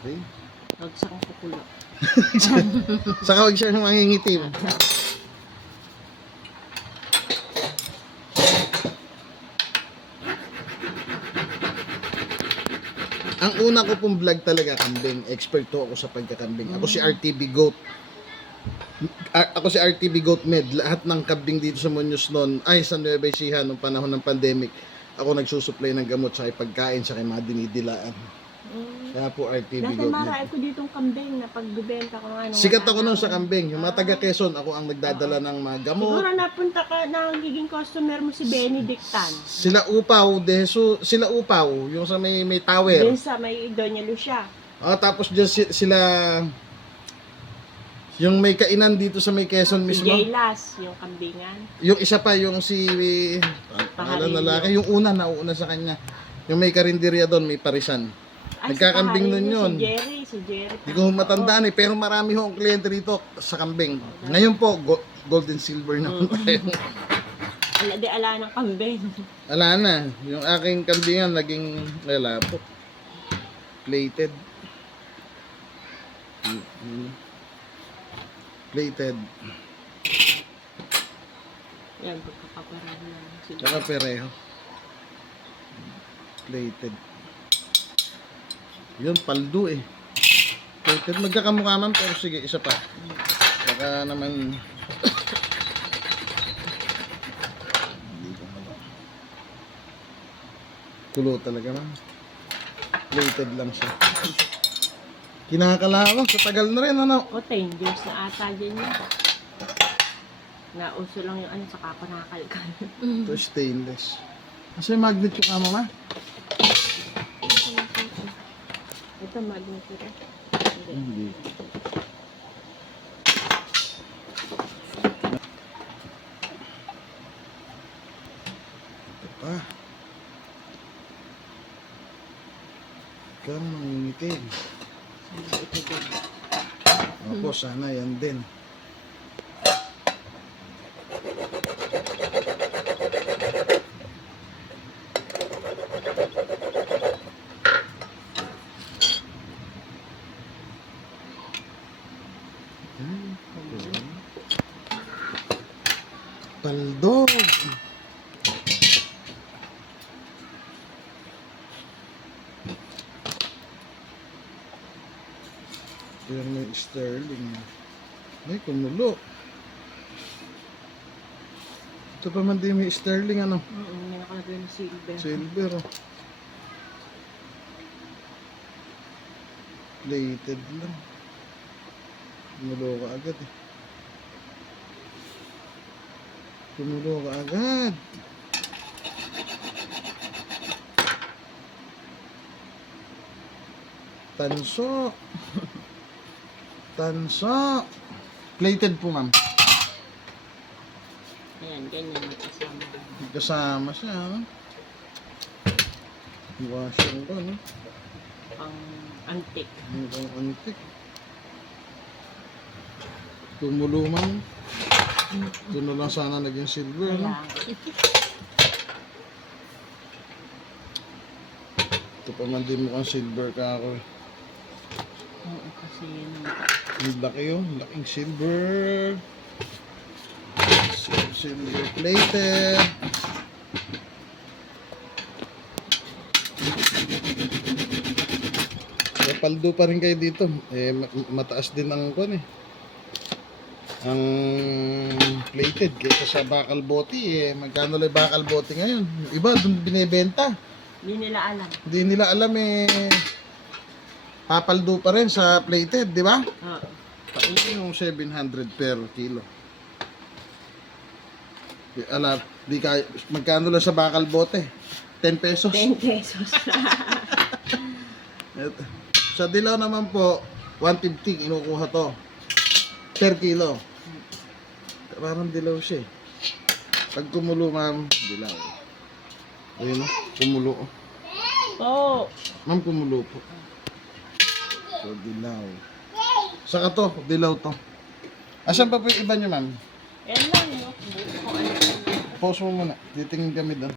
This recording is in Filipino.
Okay. Huwag sa kong kukulo. Saka huwag siya mangingitim. Ang una ko pong vlog talaga, kambing. Expert to ako sa pagkakambing. Ako si RTB Goat. Ako si RTB Goat Med. Lahat ng kambing dito sa Muñoz noon, ay sa Nueva Ecija nung panahon ng pandemic, ako nagsusupply ng gamot sa pagkain sa mga dinidilaan. Kaya po RTB Dati Goat marami Med. ko ditong kambing na pagbibenta ko nga. Sikat ako noon sa kambing. Yung mga taga Quezon, ako ang nagdadala ng mga gamot. Siguro napunta ka, nagiging customer mo si Benedictan. Sila Upaw, sila Upaw, yung sa may tower. Din sa may Doña Lucia. Tapos dyan sila, yung may kainan dito sa may Quezon Si mismo. Jaylas, yung kambingan. Yung isa pa, yung si, pangalan na laki, yung nauuna sa kanya. Yung may karinderya doon, may parisan. Ay, Nagkakambing si nun yun. Si Jerry. Hindi ko matandaan pero marami ho ang kliyente rito sa kambing. Ngayon po, gold and silver naman tayo. Ala ng kambing. Ala na, yung aking kambingan naging lalapot. Plated. Plated. Yan, pagkakaparang lang. Saka pereho. Plated. Yun, paldo eh. Plated. Magkakamukha man, pero sige, isa pa. Saka naman... Hindi ko malo. Kulo talaga man. Plated lang siya. Kinakalawa, sa tagal na rin, ano? O, 10 years na ata dyan yun. Nauso lang yung ano, saka ako nakakalkal. Ito stainless. Kasi magnet yung kama ma? Ito, magnet ito. Hindi. Ito pa. Ikaw mangingitin. Ito din. Opo, sana yan din. Paldog. Yan may sterling. Ay, kumulo. Ito pa man din may sterling, ano? May nakalagay na silver. Silver, oh. Plated lang. Kumulo ka agad, eh. Kumulo ka agad. Tanso. Tanso. Plated po, ma'am. Ayan, ganyan yung kasama. Kasama siya, no? Washing ko, no? Pang antique. Hanggang antik. Kumulo, ma'am. Ito na lang sana naging silver, no? Kaya, Ito pa man din mukhang silver ka ako. oo, kasi yun ang Ang laki yun. Laking silver. Silver plated. Paldo pa rin kayo dito. Mataas din ang kwan eh. Ang plated kaysa sa bakal boti magkano lang bakal boti ngayon? Yung iba doon binebenta. Hindi nila alam. Hindi nila alam papaldo pa rin sa plated, di ba? Oo. Ito yung 700 per kilo. Alam, di kaya, magkano lang sa bakal bote? 10 pesos. 10 pesos. Ito. Sa dilaw naman po, 150 kinukuha to. Per kilo. Parang dilaw siya eh. Pag kumulo, ma'am, dilaw. Ayun o, kumulo. Oo. Ma'am, kumulo po. So, dilaw. Saka to, dilaw to. Asan pa po yung iba niyo, ma'am? Yan lang, no? Kung ano. Pause mo muna. Titingin kami doon.